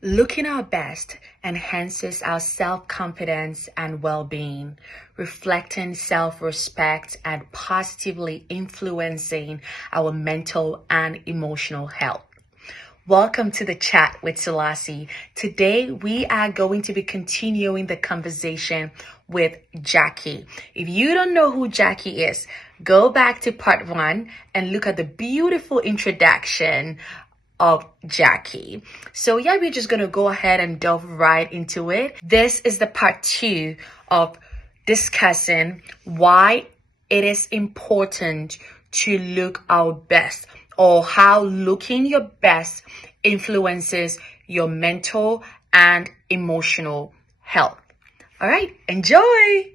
Looking our best enhances our self-confidence and well-being, reflecting self-respect and positively influencing our mental and emotional health. Welcome to the chat with Selassie. Today we are going to be continuing the conversation with Jacque. If you don't know who Jacque is, go back to part 1 and look at the beautiful introduction of Jacque. So yeah, we're just going to go ahead and delve right into it. This is the part 2 of discussing why it is important to look our best, or how looking your best influences your mental and emotional health. All right, enjoy.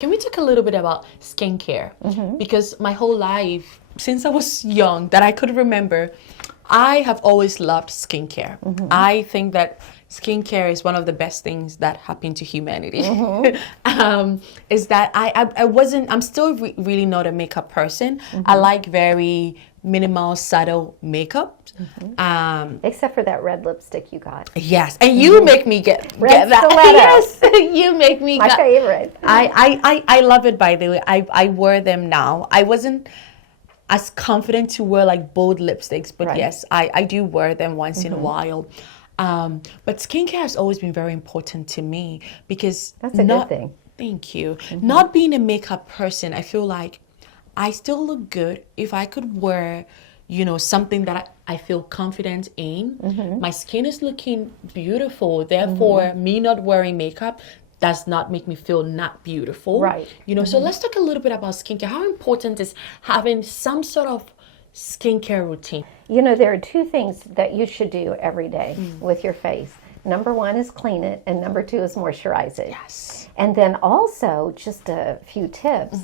Can we talk a little bit about skincare? Because my whole life, since I was young, that I could remember, I have always loved skincare. I think that skincare is one of the best things that happened to humanity. Is that I'm still really not a makeup person. I like very minimal, subtle makeup. Except for that red lipstick you got. Yes, and you make me get that. Yes, you make me. My favorite. I love it. By the way, I wear them now. I wasn't as confident to wear like bold lipsticks, but yes, I do wear them once in a while. But skincare has always been very important to me because that's a good thing. Thank you. Not being a makeup person, I feel like I still look good if I could wear, something that I feel confident in. My skin is looking beautiful. Therefore, me not wearing makeup does not make me feel not beautiful. Right. So let's talk a little bit about skincare. How important is having some sort of skincare routine? There are 2 things that you should do every day with your face. Number 1 is clean it, and number 2 is moisturize it. Yes. And then also, just a few tips.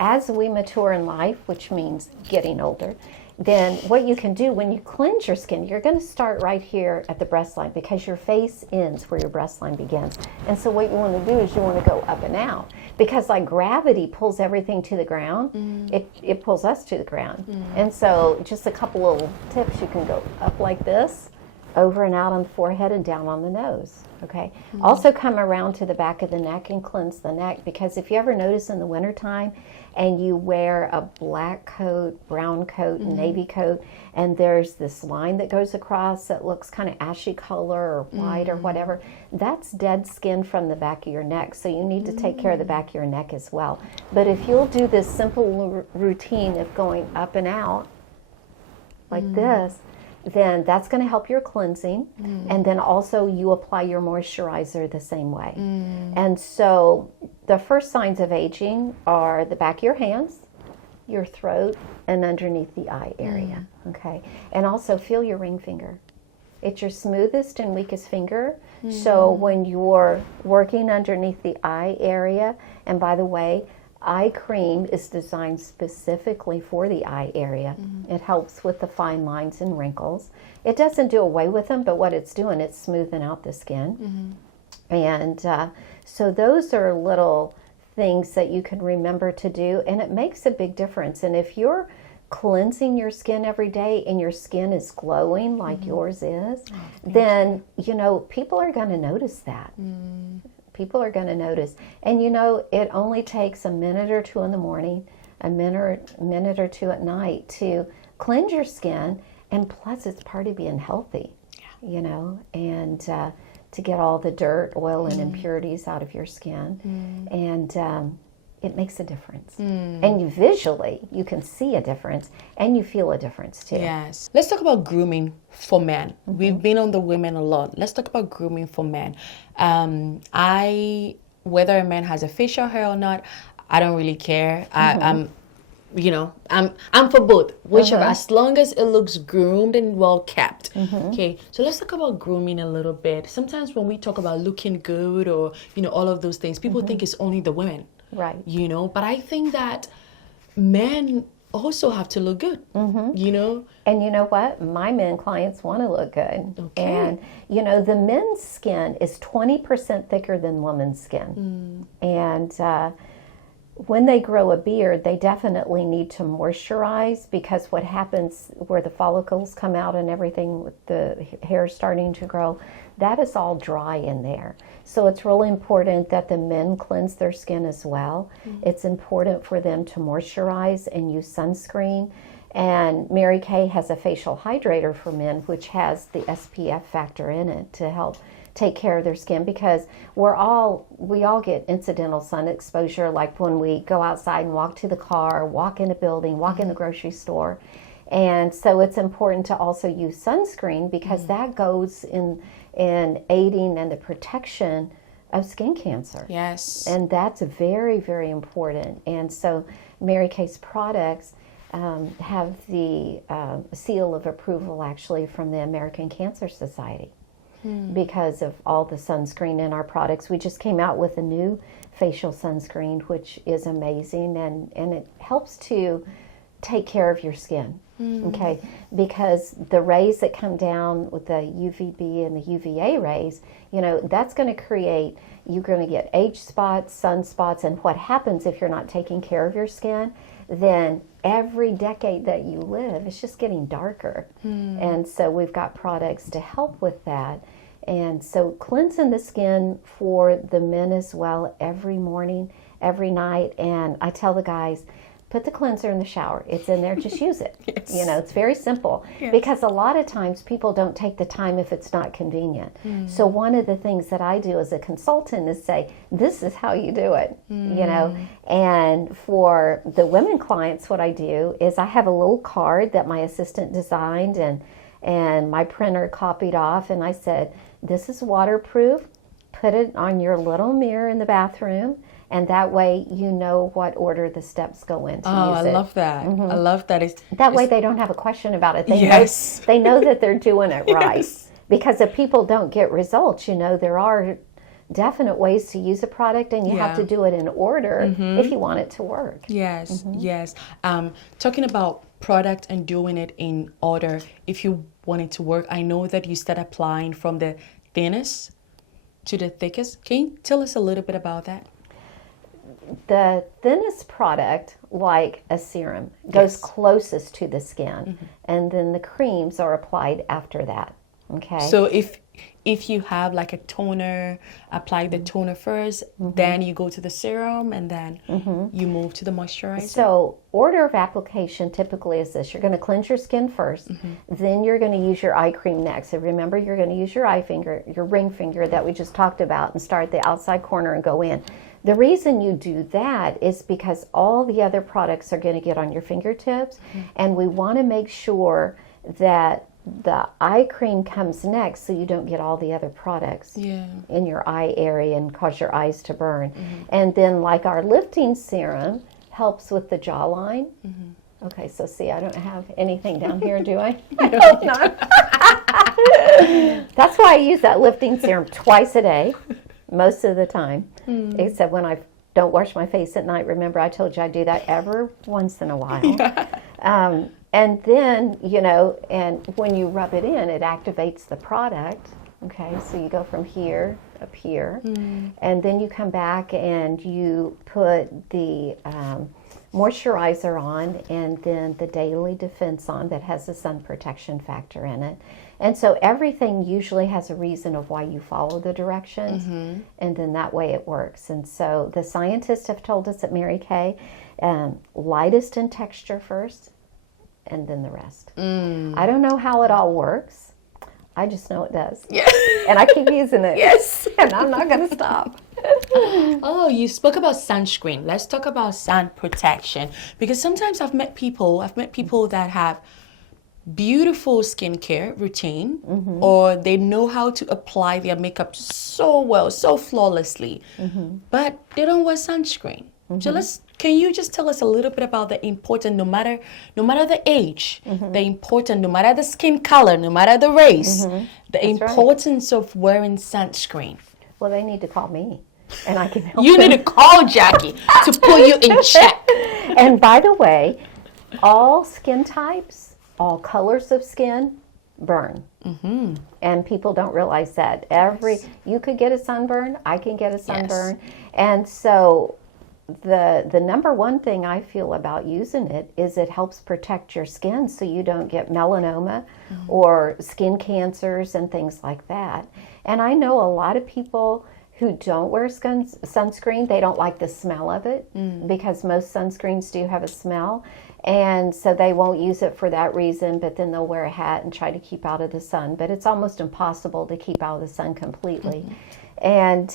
As we mature in life, which means getting older, then what you can do when you cleanse your skin, you're going to start right here at the breast line, because your face ends where your breast line begins. And so what you want to do is you want to go up and out, because like gravity pulls everything to the ground. It pulls us to the ground. And so just a couple little tips: you can go up like this, over and out on the forehead, and down on the nose. Okay. Also come around to the back of the neck and cleanse the neck, because if you ever notice in the wintertime and you wear a black coat, brown coat, navy coat, and there's this line that goes across that looks kind of ashy color or white or whatever, that's dead skin from the back of your neck. So you need to take care of the back of your neck as well. But if you'll do this simple routine of going up and out like this, then that's going to help your cleansing. And then also you apply your moisturizer the same way. And so the first signs of aging are the back of your hands, your throat, and underneath the eye area. Okay. And also feel your ring finger. It's your smoothest and weakest finger. So when you're working underneath the eye area, and by the way, eye cream is designed specifically for the eye area. It helps with the fine lines and wrinkles. It doesn't do away with them, but what it's doing, it's smoothing out the skin. And so those are little things that you can remember to do, and it makes a big difference. And if you're cleansing your skin every day and your skin is glowing like yours is, then, people are going to notice that. People are going to notice. And it only takes a minute or 2 in the morning, a minute or 2 at night to cleanse your skin. And plus, it's part of being healthy, and to get all the dirt, oil, and impurities out of your skin. And it makes a difference. And visually, you can see a difference, and you feel a difference too. Yes. Let's talk about grooming for men. We've been on the women a lot. Let's talk about grooming for men. Whether a man has a facial hair or not, I don't really care. I'm for both, whichever, as long as it looks groomed and well kept. Okay, so let's talk about grooming a little bit. Sometimes when we talk about looking good or all of those things, people think it's only the women. Right. But I think that men also have to look good, you know? And you know what? My men clients want to look good. Okay. And, you know, the men's skin is 20% thicker than women's skin. And when they grow a beard, they definitely need to moisturize, because what happens where the follicles come out and everything, with the hair starting to grow, that is all dry in there. So it's really important that the men cleanse their skin as well. It's important for them to moisturize and use sunscreen. And Mary Kay has a facial hydrator for men, which has the SPF factor in it to help take care of their skin, because we all get incidental sun exposure, like when we go outside and walk to the car, walk in a building, walk in the grocery store. And so it's important to also use sunscreen, because that goes in aiding in the protection of skin cancer. Yes. And that's very, very important. And so Mary Kay's products have the seal of approval, actually, from the American Cancer Society, because of all the sunscreen in our products. We just came out with a new facial sunscreen, which is amazing, and it helps to take care of your skin. Okay, because the rays that come down with the UVB and the UVA rays, you know, that's going to create, you're going to get age spots, sunspots, and what happens if you're not taking care of your skin, then every decade that you live, it's just getting darker. And so we've got products to help with that. And so cleansing the skin for the men as well, every morning, every night. And I tell the guys, put the cleanser in the shower. It's in there, just use it. Yes. You know, it's very simple. Yes. Because a lot of times people don't take the time if it's not convenient. So one of the things that I do as a consultant is say, this is how you do it, you know. And for the women clients, what I do is I have a little card that my assistant designed and my printer copied off, and I said, this is waterproof. Put it on your little mirror in the bathroom, and that way you know what order the steps go in to use it. I love that. I love that. That way they don't have a question about it. They Yes. they know that they're doing it right. Yes. Because if people don't get results, you know, there are definite ways to use a product, and you have to do it in order if you want it to work. Yes, yes. Talking about product and doing it in order, if you want it to work, I know that you start applying from the thinnest to the thickest. Can you tell us a little bit about that? The thinnest product, like a serum, goes closest to the skin, and then the creams are applied after that. Okay. So if you have like a toner, apply the toner first, then you go to the serum, and then you move to the moisturizer. So order of application typically is this. You're going to cleanse your skin first, then you're going to use your eye cream next. So remember, you're going to use your eye finger, your ring finger that we just talked about, and start at the outside corner and go in. The reason you do that is because all the other products are going to get on your fingertips, and we want to make sure that the eye cream comes next, so you don't get all the other products in your eye area and cause your eyes to burn. And then, like our lifting serum helps with the jawline. Okay, so see, I don't have anything down here, do I? I hope not. That's why I use that lifting serum twice a day, most of the time, except when I don't wash my face at night. Remember, I told you I do that every once in a while. And then, you know, and when you rub it in, it activates the product. Okay, so you go from here up here, and then you come back and you put the moisturizer on, and then the Daily Defense on that has a sun protection factor in it. And so everything usually has a reason of why you follow the directions, and then that way it works. And so the scientists have told us at Mary Kay, lightest in texture first, and then the rest. I don't know how it all works. I just know it does. Yes. And I keep using it. Yes. And I'm not going to stop. Oh, you spoke about sunscreen. Let's talk about sun protection. Because sometimes I've met people that have beautiful skincare routine, or they know how to apply their makeup so well, so flawlessly, but they don't wear sunscreen. So can you just tell us a little bit about the importance, no matter the age, the importance, no matter the skin color, no matter the race, the importance of wearing sunscreen? Well, they need to call me, and I can help You them. need to call Jackie to put you in check. And by the way, all skin types, all colors of skin burn. Mm-hmm. And people don't realize that. You could get a sunburn, I can get a sunburn. Yes. And so the number one thing I feel about using it is it helps protect your skin so you don't get melanoma or skin cancers and things like that. And I know a lot of people who don't wear sunscreen, they don't like the smell of it because most sunscreens do have a smell. And so they won't use it for that reason, but then they'll wear a hat and try to keep out of the sun. But it's almost impossible to keep out of the sun completely. And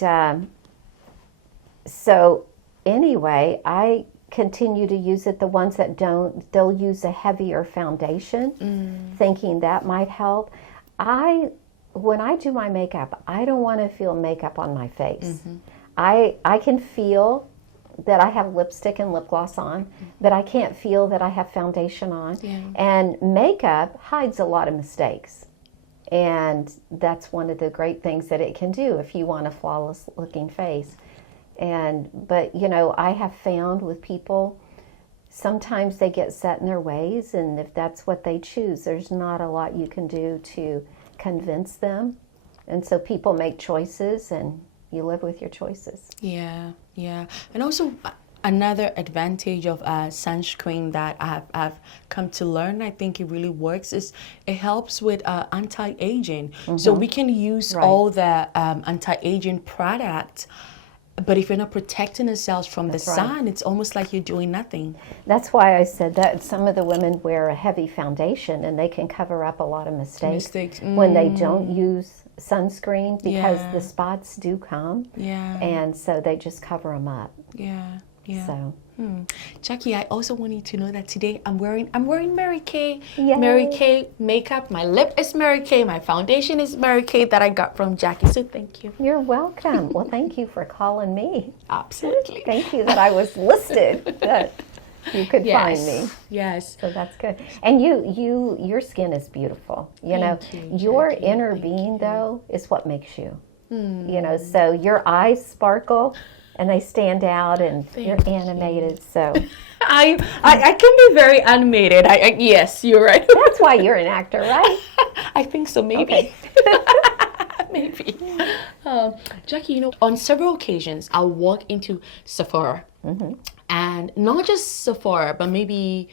so anyway, I continue to use it. The ones that don't, they'll use a heavier foundation, thinking that might help. When I do my makeup, I don't want to feel makeup on my face. I can feel that I have lipstick and lip gloss on, but I can't feel that I have foundation on. Yeah. And makeup hides a lot of mistakes. And that's one of the great things that it can do if you want a flawless looking face. But you know, I have found with people, sometimes they get set in their ways, and if that's what they choose, there's not a lot you can do to convince them. And so people make choices, and you live with your choices. Yeah, yeah. And also another advantage of sunscreen that I've come to learn, I think it really works, is it helps with anti-aging. So we can use all the anti-aging products, but if you're not protecting ourselves from the sun, it's almost like you're doing nothing. That's why I said that some of the women wear a heavy foundation and they can cover up a lot of mistakes. When they don't use sunscreen because the spots do come. Yeah. And so they just cover them up. Yeah. Yeah. So. Jacque, I also want you to know that today I'm wearing Mary Kay. Yay. Mary Kay makeup. My lip is Mary Kay. My foundation is Mary Kay that I got from Jacque. So thank you. You're welcome. Well, thank you for calling me. Absolutely. Thank you that I was listed, that you could find me. Yes. So that's good. And your skin is beautiful. You know, your inner being though is what makes you. You know, so your eyes sparkle and they stand out, and you're animated. So I can be very animated. Yes, you're right. That's why you're an actor, right? I think so, maybe. Okay. Maybe. Jacque, you know, on several occasions, I'll walk into Sephora. And not just Sephora, but maybe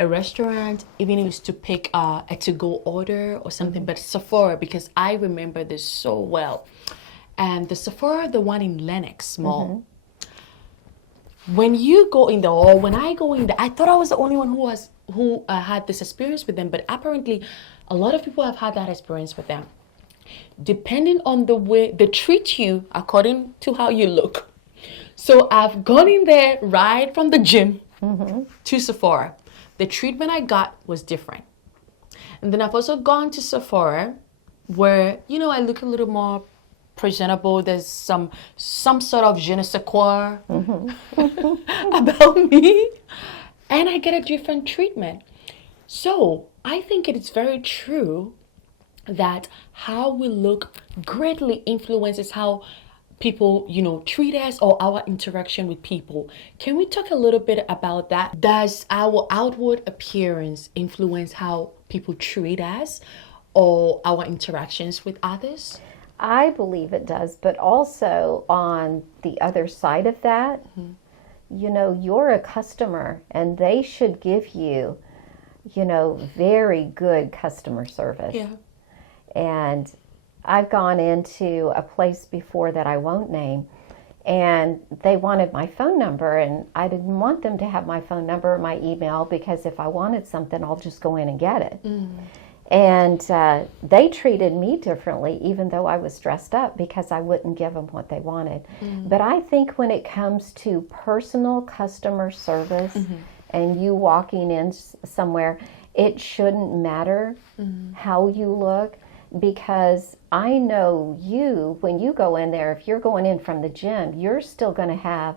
a restaurant, even if it's to pick a to-go order or something, but Sephora, because I remember this so well. And the Sephora, the one in Lenox Mall. When you go in there, or when I go in there, I thought I was the only one who had this experience with them, but apparently a lot of people have had that experience with them. Depending on the way they treat you according to how you look. So I've gone in there right from the gym to Sephora. The treatment I got was different. And then I've also gone to Sephora where, you know, I look a little more presentable. There's some sort of je ne sais quoi about me, and I get a different treatment. So I think it is very true that how we look greatly influences how people, you know, treat us, or our interaction with people. Can we talk a little bit about that? Does our outward appearance influence how people treat us or our interactions with others? I believe it does, but also on the other side of that, you know, you're a customer and they should give you, you know, very good customer service. Yeah. And I've gone into a place before that I won't name, and they wanted my phone number, and I didn't want them to have my phone number or my email, because if I wanted something, I'll just go in and get it. And they treated me differently, even though I was dressed up, because I wouldn't give them what they wanted. But I think when it comes to personal customer service and you walking in somewhere, it shouldn't matter how you look, because I know you, when you go in there, if you're going in from the gym, you're still going to have,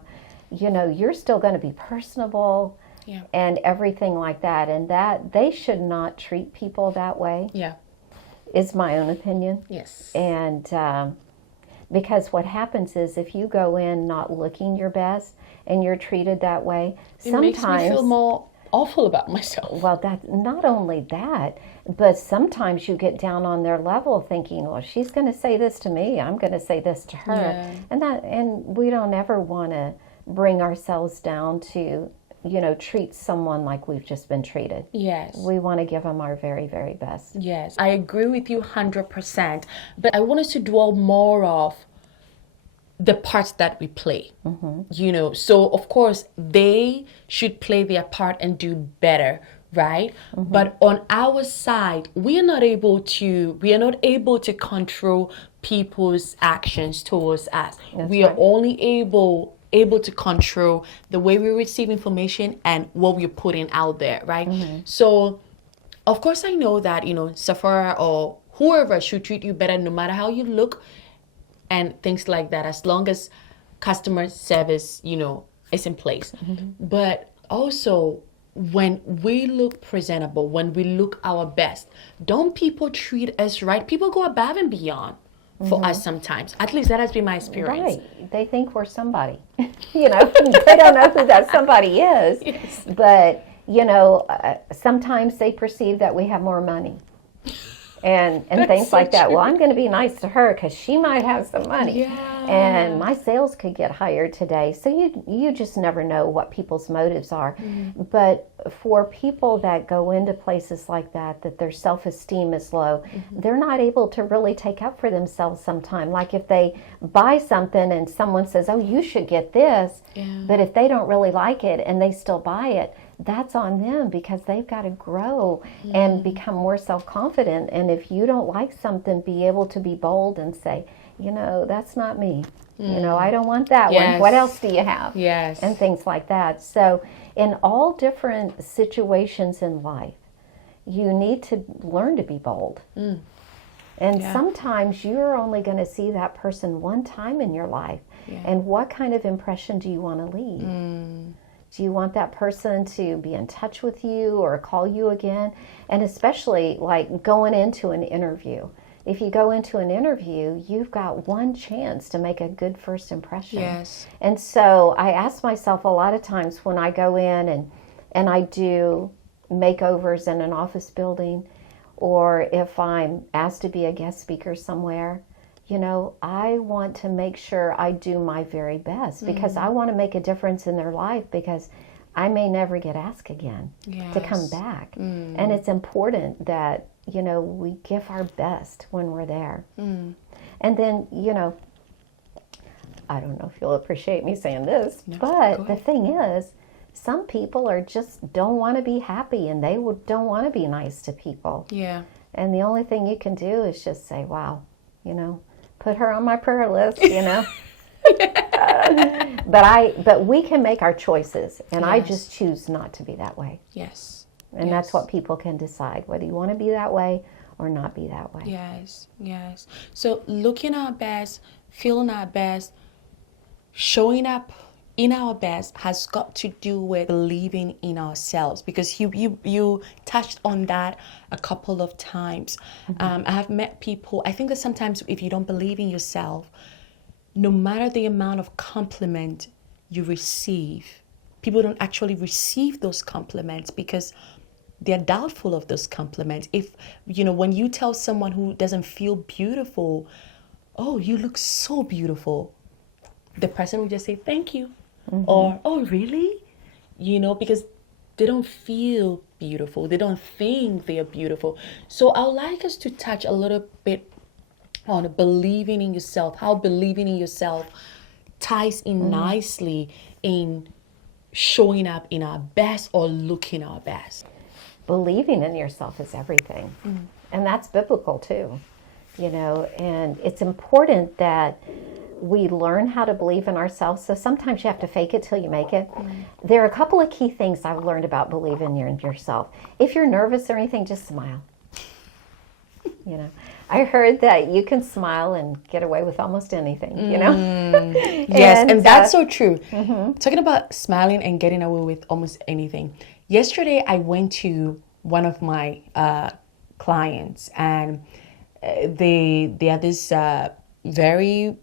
you know, you're still going to be personable. Yeah. And everything like that, and that they should not treat people that way. Yeah. Is my own opinion. Yes. And Because what happens is if you go in not looking your best and you're treated that way, it makes me feel more awful about myself. Well, that's not only that, but sometimes you get down on their level thinking, well, she's going to say this to me, I'm going to say this to her. Yeah. And we don't ever want to bring ourselves down to, treat someone like we've just been treated. Yes. We want to give them our very, very best. Yes, I agree with you 100%. But I want us to dwell more of the parts that we play. So of course they should play their part and do better, right? But on our side, we are not able to control people's actions towards us. We are only able to control the way we receive information and what we're putting out there, right? So of course I know that Sephora or whoever should treat you better no matter how you look and things like that, as long as customer service, is in place. But also, when we look presentable, when we look our best, don't people treat us right? People go above and beyond for us sometimes. At least that has been my experience. Right. They think we're somebody. They don't know who that somebody is. Yes. But, sometimes they perceive that we have more money. And things so like that. true. Well, I'm going to be nice to her because she might have some money. Yeah. And my sales could get higher today. So you just never know what people's motives are. But for people that go into places like that their self-esteem is low, they're not able to really take up for themselves sometime. Like if they buy something and someone says, oh, you should get this. But if they don't really like it and they still buy it, that's on them because they've got to grow and become more self-confident. And if you don't like something, be able to be bold and say, that's not me. I don't want that one. What else do you have? Yes. And things like that. So in all different situations in life, you need to learn to be bold. And sometimes you're only going to see that person one time in your life. And what kind of impression do you want to leave? Do you want that person to be in touch with you or call you again? And especially like going into an interview. If you go into an interview, you've got one chance to make a good first impression. Yes. And so I ask myself a lot of times when I go in and I do makeovers in an office building, or if I'm asked to be a guest speaker somewhere, I want to make sure I do my very best because I want to make a difference in their life because I may never get asked again to come back. And it's important that, we give our best when we're there. And then, I don't know if you'll appreciate me saying this, but the thing is, some people don't want to be happy and they don't want to be nice to people. Yeah. And the only thing you can do is just say, wow, put her on my prayer list, But we can make our choices, and I just choose not to be that way. Yes. And that's what people can decide, whether you want to be that way or not be that way. Yes. So looking our best, feeling our best, showing up in our best has got to do with believing in ourselves, because you touched on that a couple of times. I have met people, I think that sometimes if you don't believe in yourself, no matter the amount of compliment you receive, people don't actually receive those compliments because they're doubtful of those compliments. If, when you tell someone who doesn't feel beautiful, oh, you look so beautiful, the person will just say, thank you. Or, oh, really? Because they don't feel beautiful. They don't think they are beautiful. So I would like us to touch a little bit on believing in yourself, how believing in yourself ties in nicely in showing up in our best or looking our best. Believing in yourself is everything. And that's biblical too, and it's important that we learn how to believe in ourselves. So sometimes you have to fake it till you make it. There are a couple of key things I've learned about believing in yourself. If you're nervous or anything, just smile. I heard that you can smile and get away with almost anything, Yes, and that's so true. Talking about smiling and getting away with almost anything. Yesterday, I went to one of my clients, and they are this very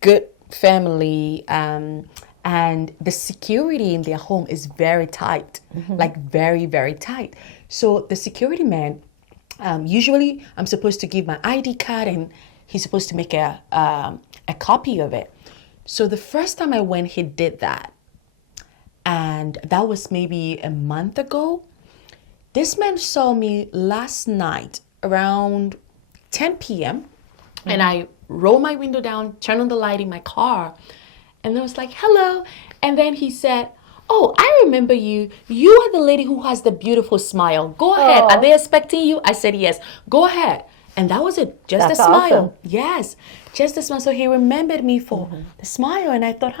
good family, and the security in their home is very tight, like very, very tight. So the security man, usually I'm supposed to give my ID card and he's supposed to make a copy of it. So the first time I went, he did that. And that was maybe a month ago. This man saw me last night around 10 p.m. And I rolled my window down, turned on the light in my car, and I was like, hello. And then he said, oh, I remember you. You are the lady who has the beautiful smile. Go ahead. Are they expecting you? I said, yes. Go ahead. And that was it. Just a smile. Awesome. Yes. Just a smile. So he remembered me for the smile. And I thought,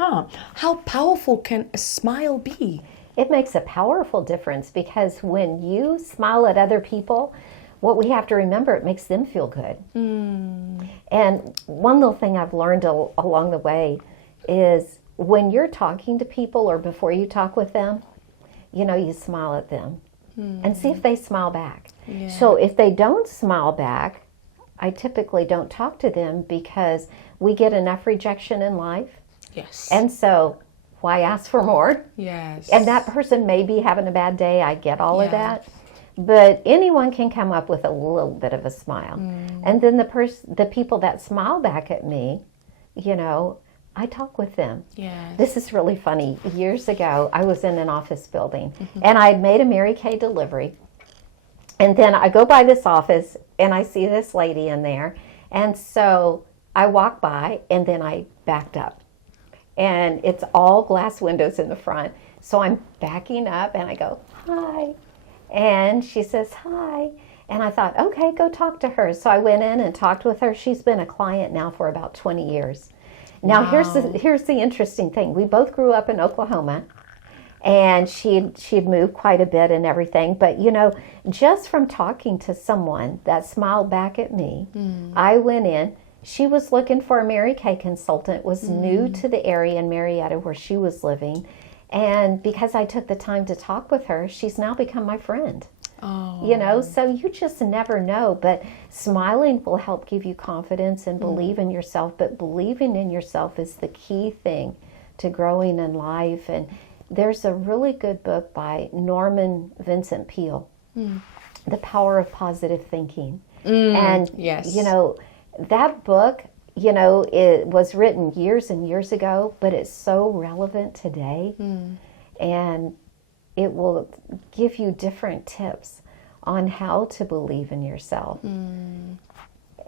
how powerful can a smile be? It makes a powerful difference, because when you smile at other people, what we have to remember, it makes them feel good. And one little thing I've learned along the way is when you're talking to people or before you talk with them, you smile at them and see if they smile back. Yeah. So if they don't smile back, I typically don't talk to them, because we get enough rejection in life. Yes. And so why ask for more? Yes. And that person may be having a bad day. I get all of that. But anyone can come up with a little bit of a smile. And then the people that smile back at me, I talk with them. Yes. This is really funny. Years ago, I was in an office building, and I had made a Mary Kay delivery. And then I go by this office, and I see this lady in there. And so I walk by, and then I backed up. And it's all glass windows in the front. So I'm backing up, and I go, hi. And she says, hi. And I thought, okay, go talk to her. So I went in and talked with her. She's been a client now for about 20 years. Now, here's the interesting thing. We both grew up in Oklahoma, and she'd moved quite a bit and everything. But, just from talking to someone that smiled back at me, I went in. She was looking for a Mary Kay consultant, was new to the area in Marietta where she was living. And because I took the time to talk with her, she's now become my friend. Oh. So you just never know. But smiling will help give you confidence and believe in yourself. But believing in yourself is the key thing to growing in life. And there's a really good book by Norman Vincent Peale, The Power of Positive Thinking. And, yes. That book, it was written years and years ago, but it's so relevant today. And it will give you different tips on how to believe in yourself.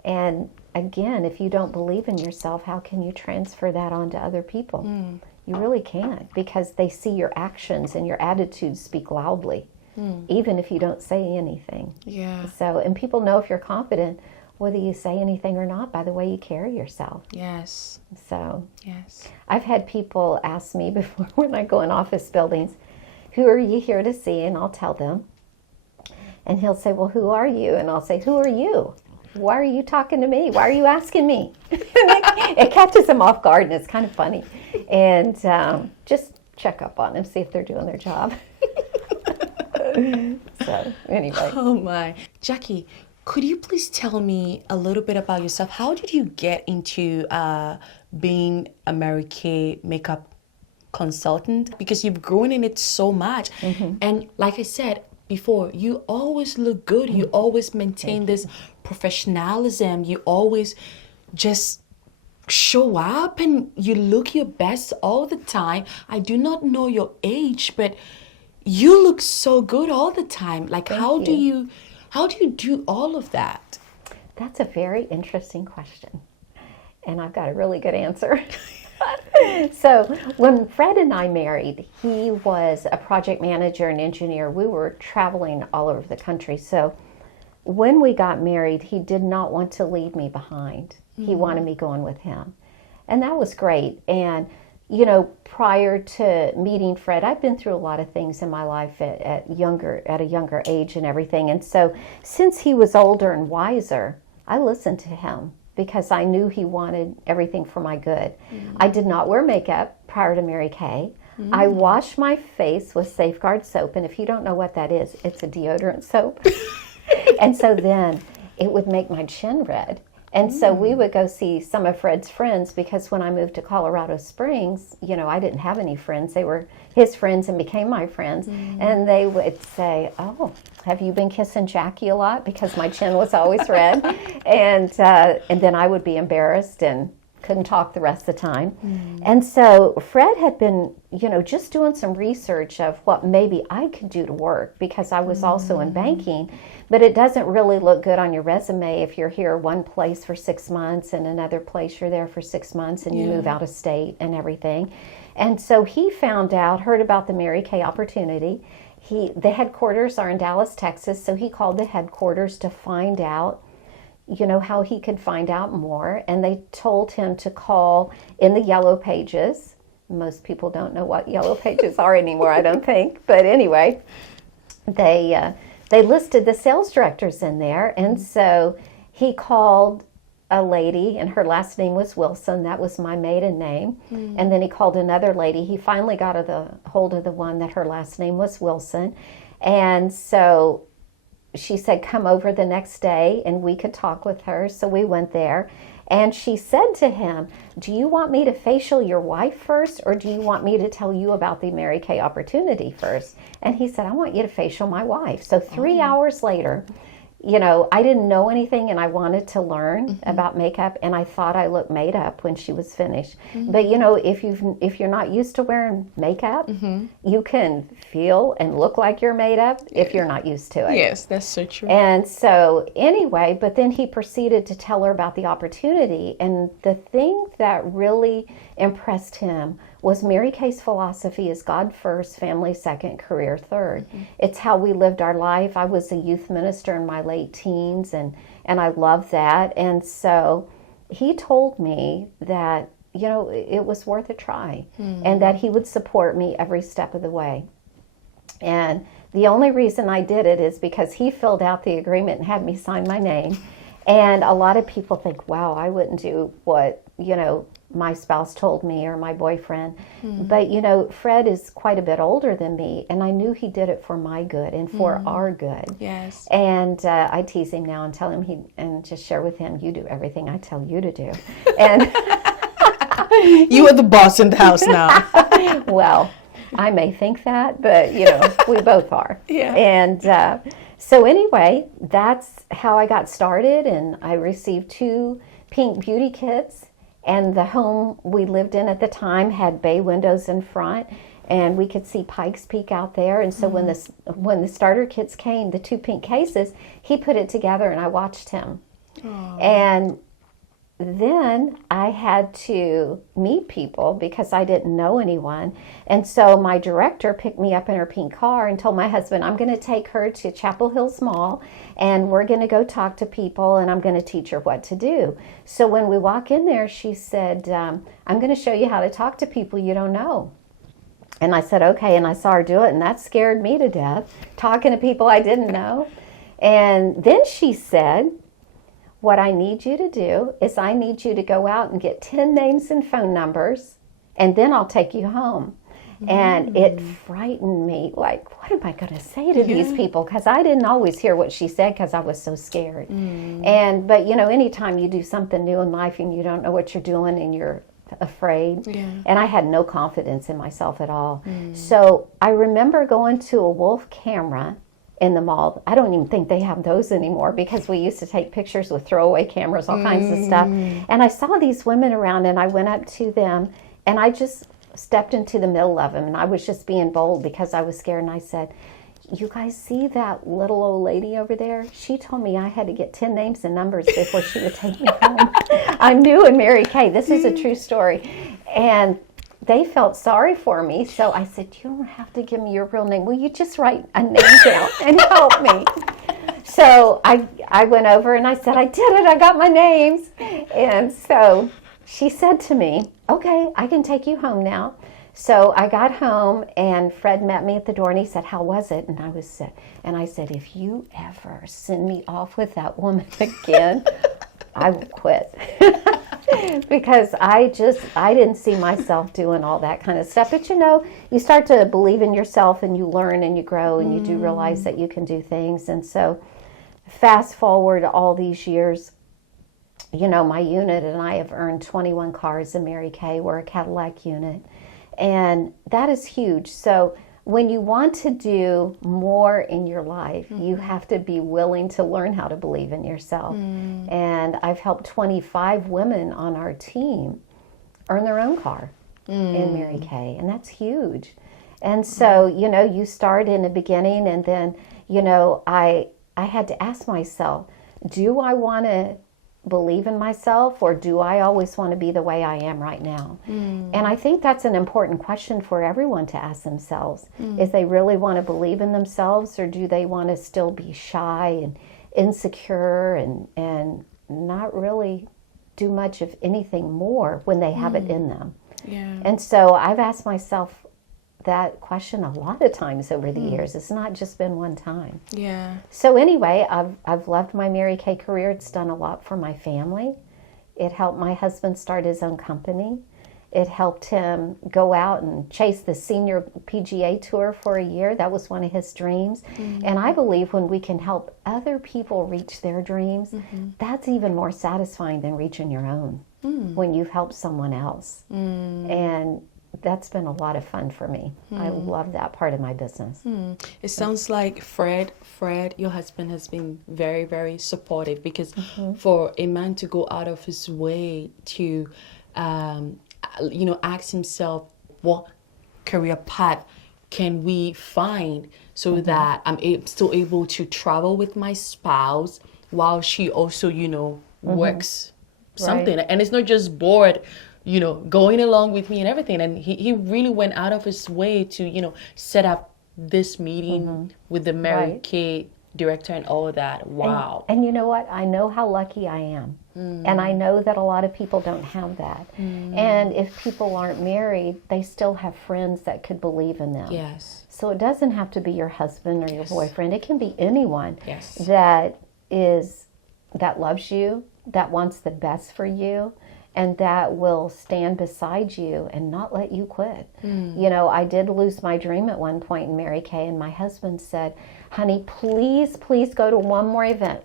And again, if you don't believe in yourself, how can you transfer that on to other people? You really can't, because they see your actions and your attitudes speak loudly, even if you don't say anything. Yeah. So, and people know if you're confident, whether you say anything or not, by the way you carry yourself. Yes. So, yes. I've had people ask me before when I go in office buildings, who are you here to see? And I'll tell them. And he'll say, well, who are you? And I'll say, who are you? Why are you talking to me? Why are you asking me? It catches them off guard, and it's kind of funny. And just check up on them, see if they're doing their job. So, anyway. Oh, my. Jacque, could you please tell me a little bit about yourself? How did you get into being a Mary Kay makeup consultant? Because you've grown in it so much. And like I said before, you always look good. You always maintain this professionalism. You always just show up and you look your best all the time. I do not know your age, but you look so good all the time. Like, how do you do all of that? That's a very interesting question. And I've got a really good answer. So when Fred and I married, he was a project manager and engineer. We were traveling all over the country. So when we got married, he did not want to leave me behind. He wanted me going with him. And that was great. And, prior to meeting Fred, I've been through a lot of things in my life at a younger age and everything. And so since he was older and wiser, I listened to him, because I knew he wanted everything for my good. I did not wear makeup prior to Mary Kay. I washed my face with Safeguard soap, and if you don't know what that is, it's a deodorant soap. And so then it would make my chin red. And so we would go see some of Fred's friends, because when I moved to Colorado Springs, I didn't have any friends. They were his friends and became my friends. And they would say, "Oh, have you been kissing Jackie a lot?" Because my chin was always red. And then I would be embarrassed and couldn't talk the rest of the time. And so Fred had been, just doing some research of what maybe I could do to work, because I was also in banking. But it doesn't really look good on your resume if you're here one place for 6 months and another place you're there for 6 months and you move out of state and everything. And so he heard about the Mary Kay opportunity. The headquarters are in Dallas, Texas, so he called the headquarters to find out, how he could find out more. And they told him to call in the Yellow Pages. Most people don't know what Yellow Pages are anymore, I don't think. But anyway, they listed the sales directors in there. And so he called a lady, and her last name was Wilson. That was my maiden name. And then he called another lady. He finally got hold of the one that her last name was Wilson. And so she said, come over the next day and we could talk with her. So we went there. And she said to him, do you want me to facial your wife first, or do you want me to tell you about the Mary Kay opportunity first? And he said, I want you to facial my wife. So 3 hours later, I didn't know anything, and I wanted to learn about makeup, and I thought I looked made up when she was finished. But if you're not used to wearing makeup, you can feel and look like you're made up if you're not used to it. Yes, that's so true. And so anyway, but then he proceeded to tell her about the opportunity, and the thing that really impressed him was Mary Kay's philosophy is God first, family second, career third. It's how we lived our life. I was a youth minister in my late teens, and I love that. And so he told me that, it was worth a try, and that he would support me every step of the way. And the only reason I did it is because he filled out the agreement and had me sign my name. And a lot of people think, wow, I wouldn't do what, my spouse told me, or my boyfriend. But, Fred is quite a bit older than me, and I knew he did it for my good and for our good. Yes. And I tease him now and tell him and just share with him, you do everything I tell you to do. And you are the boss in the house now. Well, I may think that, but, we both are. Yeah. And so anyway, that's how I got started, and I received 2 pink beauty kits. And the home we lived in at the time had bay windows in front, and we could see Pikes Peak out there. And so when the starter kits came, the 2 pink cases, he put it together, and I watched him. Aww. And then I had to meet people because I didn't know anyone. And so my director picked me up in her pink car and told my husband, I'm going to take her to Chapel Hills Mall, and we're going to go talk to people, and I'm going to teach her what to do. So when we walk in there, she said, I'm going to show you how to talk to people you don't know. And I said, okay. And I saw her do it, and that scared me to death, talking to people I didn't know. And then she said, what I need you to do is I need you to go out and get 10 names and phone numbers, and then I'll take you home. And it frightened me, like, what am I going to say to these people? Because I didn't always hear what she said because I was so scared. But, anytime you do something new in life and you don't know what you're doing and you're afraid, and I had no confidence in myself at all. So I remember going to a Wolf camera in the mall. I don't even think they have those anymore, because we used to take pictures with throwaway cameras, all kinds of stuff. And I saw these women around, and I went up to them, and I just stepped into the middle of them, and I was just being bold because I was scared. And I said, you guys see that little old lady over there? She told me I had to get 10 names and numbers before she would take me home. I'm new in Mary Kay. This is a true story. And they felt sorry for me. So I said, you don't have to give me your real name. Will you just write a name down and help me? So I went over and I said, I did it. I got my names. And so she said to me, okay, I can take you home now. So I got home, and Fred met me at the door, and he said, how was it? And I said, if you ever send me off with that woman again, I will quit. Because I didn't see myself doing all that kind of stuff. But you start to believe in yourself, and you learn and you grow, and you do realize that you can do things. And so fast forward all these years, my unit and I have earned 21 cars in Mary Kay. We're a Cadillac unit. And that is huge. So when you want to do more in your life, you have to be willing to learn how to believe in yourself. And I've helped 25 women on our team earn their own car in Mary Kay. And that's huge. And so, you start in the beginning, and then, I had to ask myself, do I want to believe in myself, or do I always want to be the way I am right now? And I think that's an important question for everyone to ask themselves. Is they really want to believe in themselves, or do they want to still be shy and insecure and not really do much of anything more when they have it in them? And so I've asked myself that question a lot of times over the years. It's not just been one time. So anyway, I've loved my Mary Kay career. It's done a lot for my family. It helped my husband start his own company. It helped him go out and chase the senior PGA tour for a year. That was one of his dreams. And I believe when we can help other people reach their dreams, that's even more satisfying than reaching your own, when you've helped someone else. And that's been a lot of fun for me. I love that part of my business. It sounds like Fred, your husband, has been very, very supportive, because for a man to go out of his way to, ask himself, what career path can we find so that I'm still able to travel with my spouse while she also, works something. And it's not just bored, going along with me and everything. And he really went out of his way to, set up this meeting with the Mary Kay director and all of that. Wow. And you know what? I know how lucky I am. And I know that a lot of people don't have that. And if people aren't married, they still have friends that could believe in them. Yes. So it doesn't have to be your husband or your boyfriend. It can be anyone Yes. that loves you, that wants the best for you, and that will stand beside you and not let you quit. I did lose my dream at one point in Mary Kay, and my husband said, honey, please go to one more event,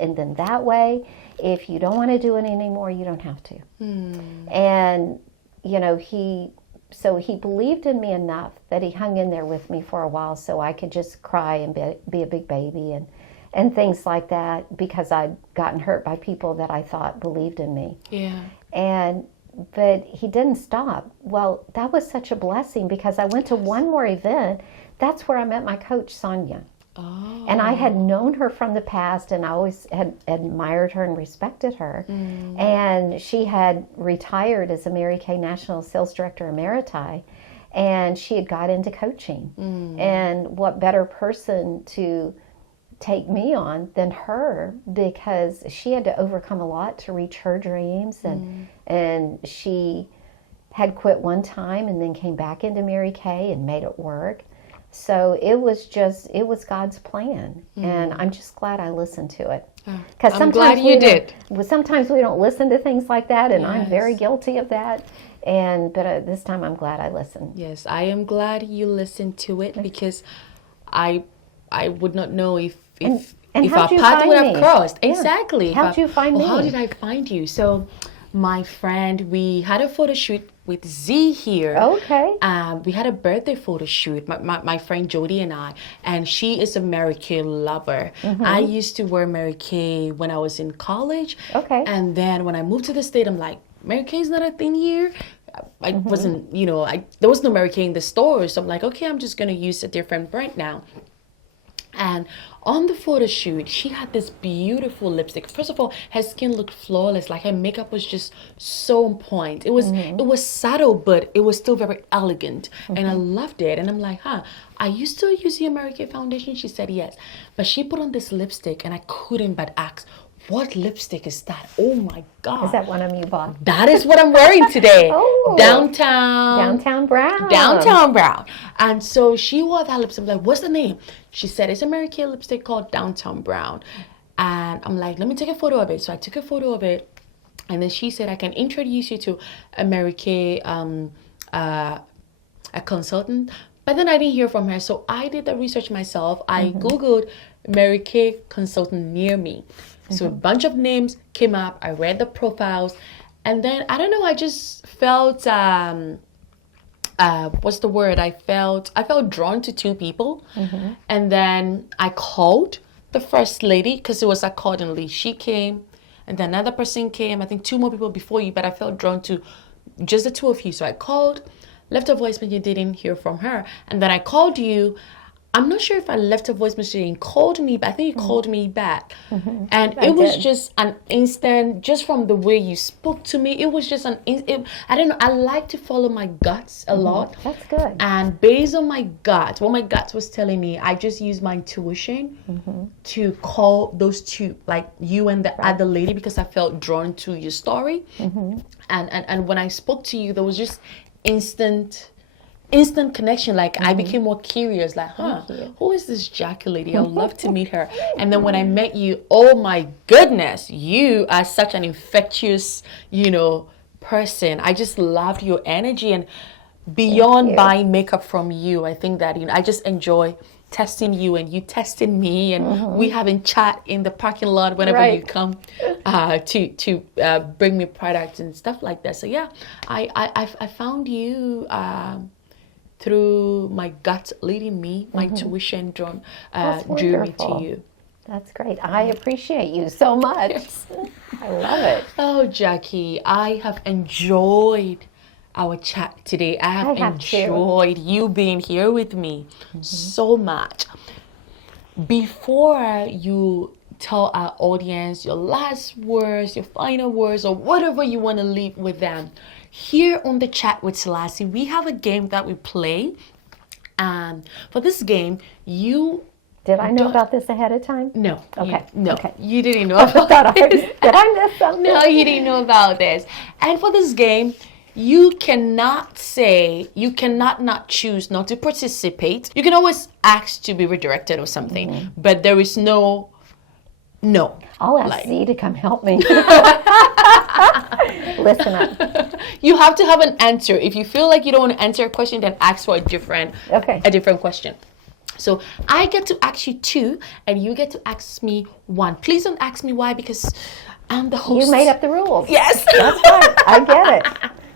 and then that way, if you don't want to do it anymore, you don't have to. And, he believed in me enough that he hung in there with me for a while so I could just cry and be a big baby and things like that, because I'd gotten hurt by people that I thought believed in me. But he didn't stop. Well, that was such a blessing, because I went to one more event. That's where I met my coach, Sonia. And I had known her from the past, and I always had admired her and respected her. And she had retired as a Mary Kay National Sales Director Emeriti, and she had got into coaching. And what better person to take me on than her, because she had to overcome a lot to reach her dreams. And she had quit one time and then came back into Mary Kay and made it work. So it was God's plan. And I'm just glad I listened to it. Because I'm glad you did. Sometimes we don't listen to things like that, and I'm very guilty of that. But this time I'm glad I listened. Yes, I am glad you listened to it, because I would not know if our path would have crossed. Yeah. Exactly. How'd you find me? How did I find you? So, my friend, we had a photo shoot with Z here. Okay. We had a birthday photo shoot, my friend Jody and I, and she is a Mary Kay lover. I used to wear Mary Kay when I was in college. Okay. And then when I moved to the state, I'm like, Mary Kay's not a thing here. I wasn't, there was no Mary Kay in the store. So I'm like, okay, I'm just going to use a different brand now. And on the photo shoot, she had this beautiful lipstick. First of all, her skin looked flawless. Like, her makeup was just so on point. It was subtle, but it was still very elegant. And I loved it. And I'm like, are you still using Mary Kay foundation? She said yes. But she put on this lipstick, and I couldn't but ask, what lipstick is that? Oh my God. Is that one of you bought? That is what I'm wearing today. Downtown Brown. Downtown Brown. And so she wore that lipstick. I'm like, what's the name? She said, it's a Mary Kay lipstick called Downtown Brown. And I'm like, let me take a photo of it. So I took a photo of it. And then she said, I can introduce you to a Mary Kay a consultant. But then I didn't hear from her. So I did the research myself. I Googled Mary Kay consultant near me. So a bunch of names came up. I read the profiles, and then I don't know. I just felt what's the word? I felt drawn to two people, and then I called the first lady because it was accordingly. She came, and then another person came. I think two more people before you, but I felt drawn to just the two of you. So I called, left a voicemail. You didn't hear from her, and then I called you. I'm not sure if I left a voice message and called me, but I think you called me back. And it was just an instant, just from the way you spoke to me, it was just I don't know, I like to follow my guts a lot. That's good. And based on my gut, what my gut was telling me, I just used my intuition to call those two, like you and the other lady, because I felt drawn to your story. And when I spoke to you, there was just instant connection. Like I became more curious, like, who is this Jacque lady? I'd love to meet her. And then when I met you, oh my goodness, you are such an infectious, person. I just loved your energy, and beyond buying makeup from you, I think that, I just enjoy testing you and you testing me, and we having chat in the parking lot whenever you come to bring me products and stuff like that. So yeah, I found you through my gut leading me, my intuition drew me to you. That's great. I appreciate you so much. Yes. I love it. Oh, Jacque, I have enjoyed our chat today. I have enjoyed you being here with me so much. Before you tell our audience your last words, your final words, or whatever you want to leave with them, here on the Chat with Selassie, we have a game that we play. For this game, Did I know about this ahead of time? No. Okay. You didn't know about this. Did I miss something? No, you didn't know about this. And for this game, you cannot not choose not to participate. You can always ask to be redirected or something, but there is no. I'll ask Z to come help me. Listen up. You have to have an answer. If you feel like you don't want to answer a question, then ask for a different question. So I get to ask you two, and you get to ask me one. Please don't ask me why, because I'm the host. You made up the rules. Yes. That's right.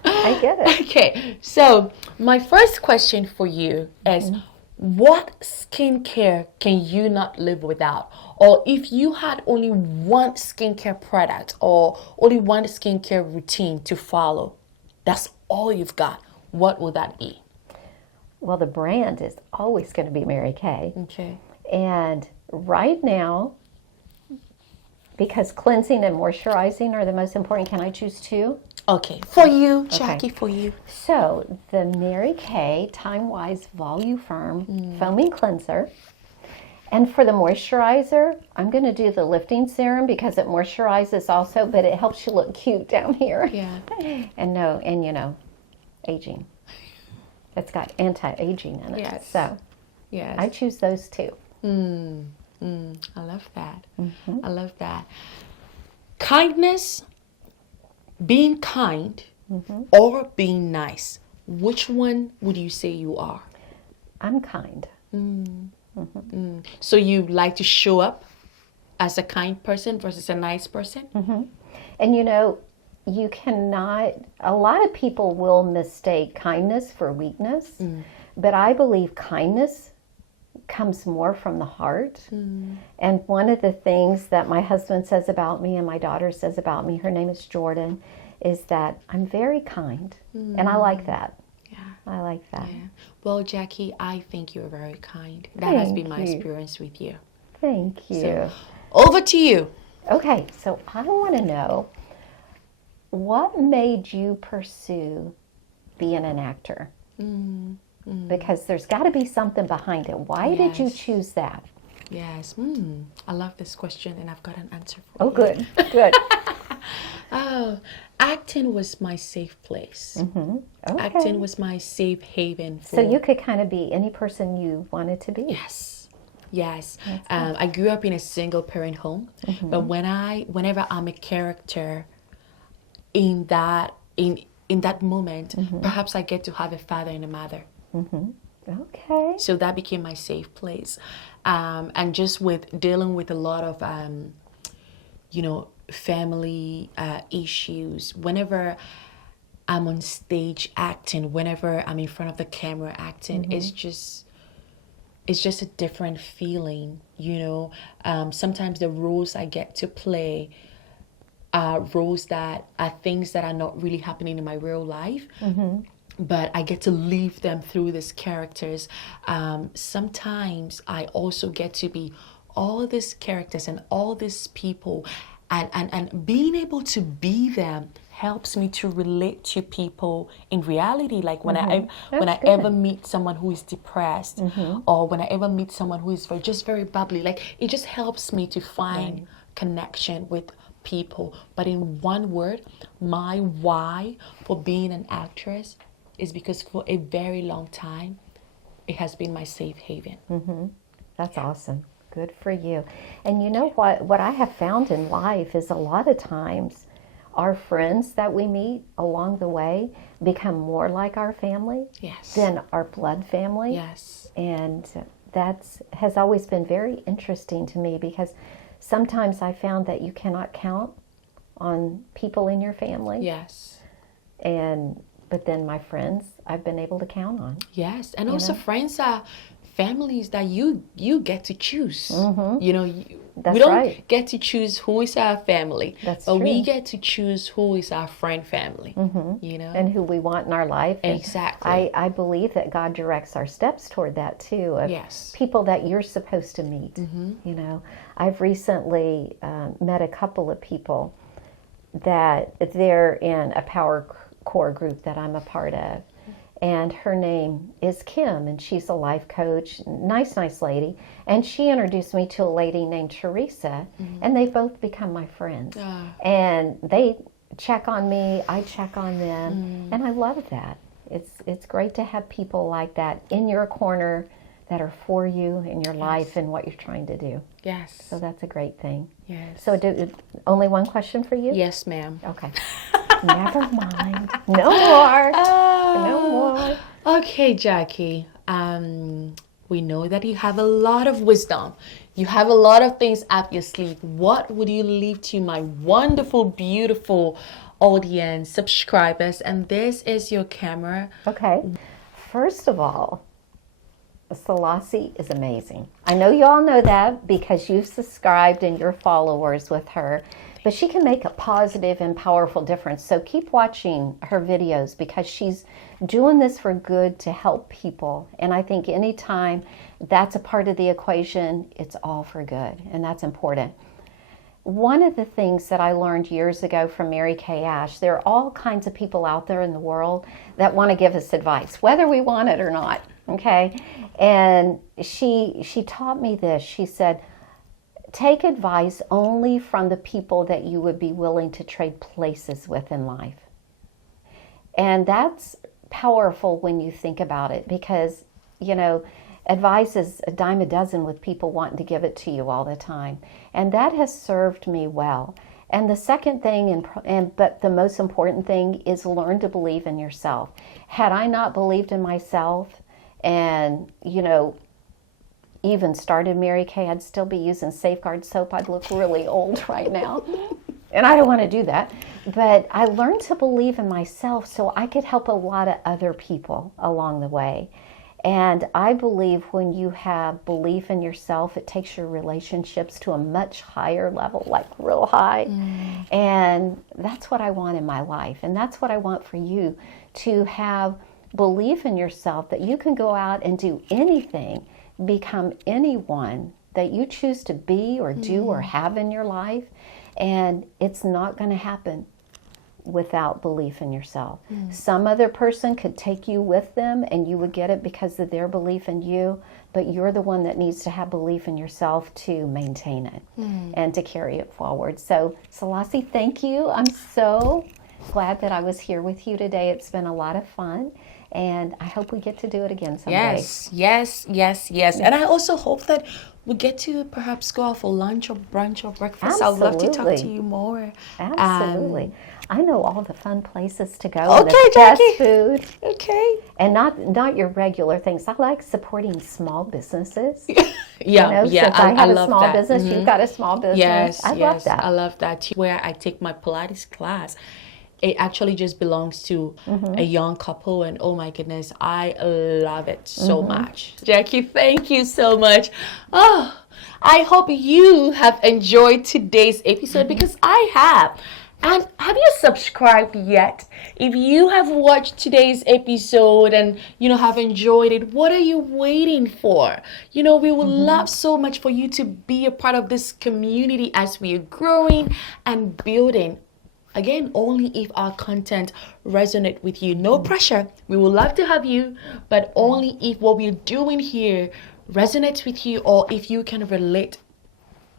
I get it. Okay, so my first question for you is, what skincare can you not live without? Or if you had only one skincare product or only one skincare routine to follow, that's all you've got, what would that be? Well, the brand is always going to be Mary Kay. Okay. And right now, because cleansing and moisturizing are the most important, can I choose two? Okay, for you, Jacque, for you. So the Mary Kay Time Wise Volume Firm Foaming Cleanser. And for the moisturizer, I'm going to do the lifting serum because it moisturizes also, but it helps you look cute down here. Yeah. And aging. It's got anti-aging in it. Yes. So yes. I choose those two. I love that. I love that. Kindness, being kind, or being nice. Which one would you say you are? I'm kind. So you like to show up as a kind person versus a nice person? And you cannot, a lot of people will mistake kindness for weakness, but I believe kindness comes more from the heart. And one of the things that my husband says about me and my daughter says about me, her name is Jordan, is that I'm very kind. And I like that. Yeah. I like that. Yeah. Well, Jacque, I think you're very kind. That has been my experience with you. Thank you. So, over to you. Okay, so I want to know, what made you pursue being an actor? Because there's got to be something behind it. Why did you choose that? Yes. I love this question, and I've got an answer for you. Oh, good. Good. Oh, acting was my safe place. Okay. Acting was my safe haven. So you could kind of be any person you wanted to be. Yes. I grew up in a single parent home, but whenever I'm a character in that moment, perhaps I get to have a father and a mother. Okay. So that became my safe place. And just with dealing with a lot of family issues, whenever I'm on stage acting, whenever I'm in front of the camera acting, it's just a different feeling. Sometimes the roles I get to play are roles that are things that are not really happening in my real life. But I get to live them through these characters. Sometimes I also get to be all these characters and all these people, and being able to be them helps me to relate to people in reality. Like when I ever meet someone who is depressed, or when I ever meet someone who is very bubbly, like it just helps me to find connection with people. But in one word, my why for being an actress is because for a very long time, it has been my safe haven. That's awesome. Good for you. And you know what I have found in life is a lot of times our friends that we meet along the way become more like our family than our blood family. Yes. And that has always been very interesting to me, because sometimes I found that you cannot count on people in your family. Yes. But then my friends, I've been able to count on. Yes. And also friends are families that you get to choose. We don't get to choose who is our family, but we get to choose who is our friend family. And who we want in our life. Exactly. I believe that God directs our steps toward that too. Of people that you're supposed to meet. I've recently met a couple of people that they're in a power core group that I'm a part of. And her name is Kim, and she's a life coach, nice lady. And she introduced me to a lady named Teresa, and they've both become my friends. And they check on me, I check on them, and I love that. It's great to have people like that in your corner that are for you in your life and what you're trying to do. Yes. So that's a great thing. Yes. So only one question for you? Yes, ma'am. Okay. Never mind. No more. No more. Okay, Jacque. We know that you have a lot of wisdom. You have a lot of things up your sleeve. What would you leave to my wonderful, beautiful audience, subscribers? And this is your camera. Okay. First of all, Selassie is amazing. I know you all know that because you've subscribed and you're followers with her. But she can make a positive and powerful difference. So keep watching her videos, because she's doing this for good to help people. And I think anytime that's a part of the equation, it's all for good. And that's important. One of the things that I learned years ago from Mary Kay Ash, there are all kinds of people out there in the world that want to give us advice, whether we want it or not. Okay? And she taught me this. She said, take advice only from the people that you would be willing to trade places with in life. And that's powerful when you think about it, because, advice is a dime a dozen with people wanting to give it to you all the time. And that has served me well. And the second thing, but the most important thing, is learn to believe in yourself. Had I not believed in myself and, even started Mary Kay, I'd still be using Safeguard soap. I'd look really old right now. And I don't want to do that. But I learned to believe in myself so I could help a lot of other people along the way. And I believe when you have belief in yourself, it takes your relationships to a much higher level, like real high. And that's what I want in my life. And that's what I want for you, to have belief in yourself that you can go out and do anything, become anyone that you choose to be or do or have in your life. And it's not going to happen without belief in yourself. Some other person could take you with them and you would get it because of their belief in you, but you're the one that needs to have belief in yourself to maintain it and to carry it forward. So, Selassie, thank you. I'm so glad that I was here with you today. It's been a lot of fun. And I hope we get to do it again someday. Yes. And I also hope that we get to perhaps go out for lunch or brunch or breakfast. Absolutely. I'd love to talk to you more. Absolutely. I know all the fun places to go, Okay, the best Jacque. food, Okay. and not your regular things. I like supporting small businesses. Yeah, yeah, Since I have a love small that. business, you've got a small business. Yes, I love yes, that. I love that too. Where I take my Pilates class, it actually just belongs to a young couple, and oh my goodness, I love it so much. Jacque, thank you so much. Oh, I hope you have enjoyed today's episode because I have. And have you subscribed yet? If you have watched today's episode and have enjoyed it, what are you waiting for? We would love so much for you to be a part of this community as we are growing and building. Again, only if our content resonates with you. No pressure. We would love to have you, but only if what we're doing here resonates with you, or if you can relate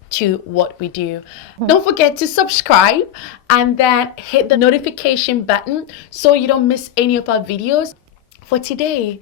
to what we do. Don't forget to subscribe and then hit the notification button so you don't miss any of our videos. For today,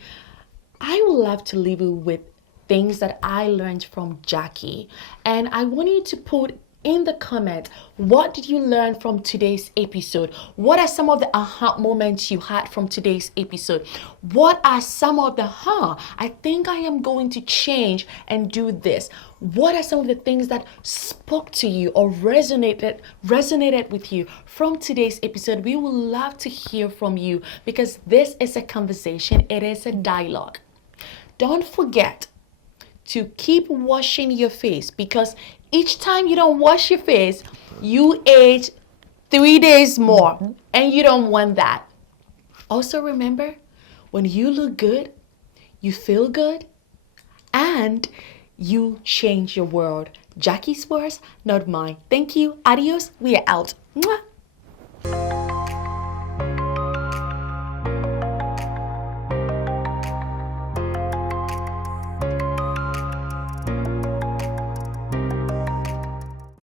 I would love to leave you with things that I learned from Jacque, and I want you to put in the comment, what did you learn from today's episode? What are some of the aha moments you had from today's episode? What are some of the I think I am going to change and do this? What are some of the things that spoke to you or resonated with you from today's episode? We would love to hear from you because this is a conversation. It is a dialogue. Don't forget to keep washing your face, because each time you don't wash your face, you age 3 days more, and you don't want that. Also remember, when you look good, you feel good, and you change your world. Jackie's words, not mine. Thank you. Adios. We are out. Mwah.